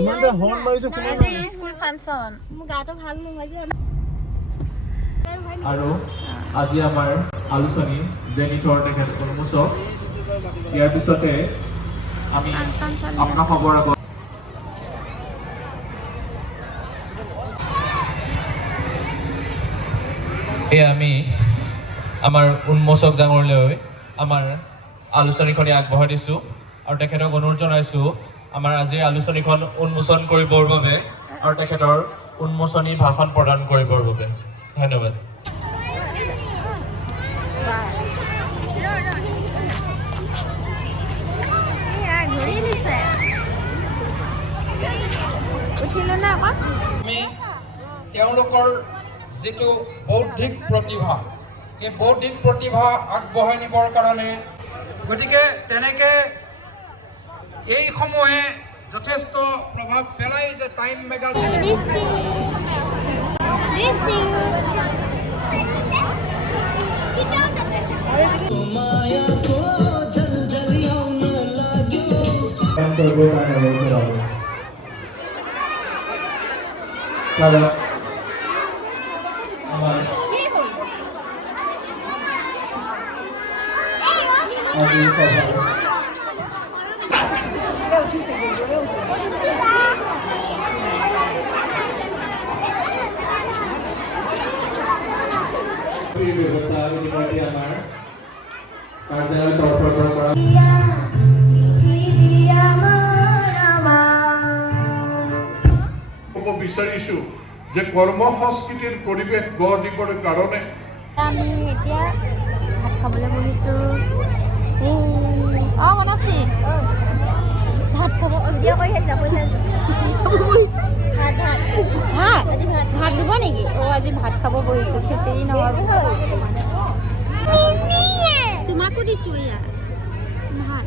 School function মোৰ গাটো ভাল নহয় যে আৰু আজি আমাৰ আলোচনী জেনিটৰ তেখেত উন্মোচক ইয়াৰ পিছতে আমি আপোনাৰ খবৰ আগত আমি আমাৰ উন্মোচক ডাঙৰলৈ আমাৰ আলোচনীখনি আগবঢ়াই দিছোঁ আৰু তেখেতক অনুৰোধ জনাইছোঁ আমাৰ আজিৰ আলোচনীখন উন্মোচন কৰিবৰ বাবে আৰু তেখেতৰ উন্মোচনী ভাষণ প্ৰদান কৰিবৰ বাবে ধন্যবাদ। আমি তেওঁলোকৰ যিটো বৌদ্ধিক প্ৰতিভা এই বৌদ্ধিক প্ৰতিভা আগবঢ়াই নিবৰ কাৰণে গতিকে তেনেকৈ এইসমূহে যথেষ্ট প্ৰভাৱ পেলায় যে টাইম মেগাজিন ব্যৱস্থা ইতিমধ্যে আমাৰ কাৰ্যালয়ৰ তৰফৰ পৰা কৰা ক'ব বিচাৰিছোঁ যে কৰ্ম সংস্কৃতিৰ পৰিৱেশ গঢ় দিবৰ কাৰণে আমি এতিয়া ভাত খাবলৈ বহিছোঁ মনসী ভাত খাব কিয় কৰি আহিছা পইচা খিচিৰি খাব বহিছোঁ ভাত দিব নেকি আজি ভাত খাব বহিছোঁ খিচিৰি নহয় তোমাকো দিছোঁ এয়া ভাত